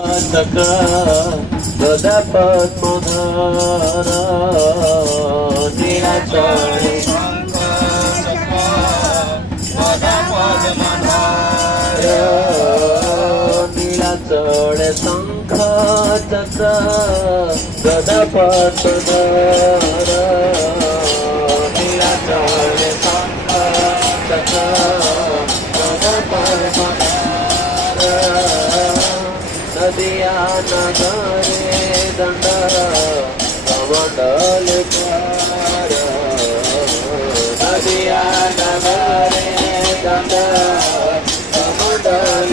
चक्र गदा पद्मधर नीलाचले नीलाचले शंख चक्र गदा पद्मधर नीलाचले शंख चक्र गदा पद्मधर नदिया नगरे दंड कमंडल नदिया नगरे दंड कमंडल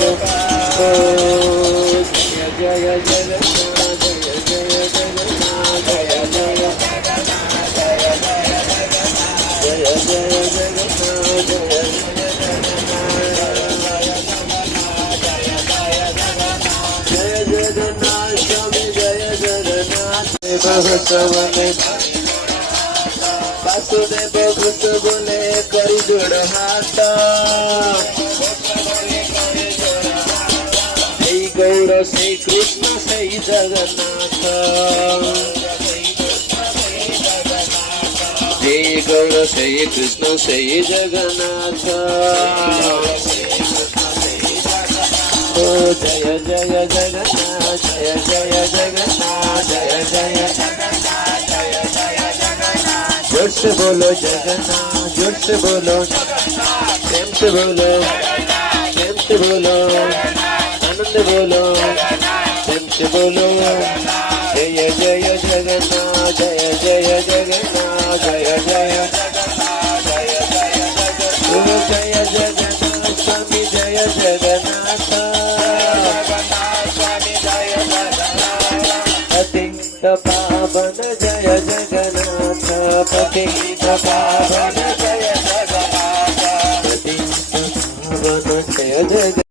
जय जय जगन्नाथ जय जय जगन्नाथ जय जय जय जय जगन्नाथ जय जगन्नाथ स्वामी जय जगन्नाथ भगवने वासुदेव भक्त बोले करी जोड़ हाथ श्री गौर श्री कृष्ण श्री जगन्नाथ श्री गौर श्री कृष्ण श्री जगन्नाथ जय जय जगन्नाथ जय जय जगन्नाथ जय जय जोर से बोलो जगन्नाथ जोर से बोलो प्रेम से बोलो आनंद बोलो प्रेम से बोलो जय जय जगन्नाथ जय जय जगन्नाथ जय जय जय जगन्नाथ स्वामी जय जगन्नाथ पावन जय जगन्नाथ पतित पावन जय जगन्नाथ पतित पावन जय जगन्नाथ।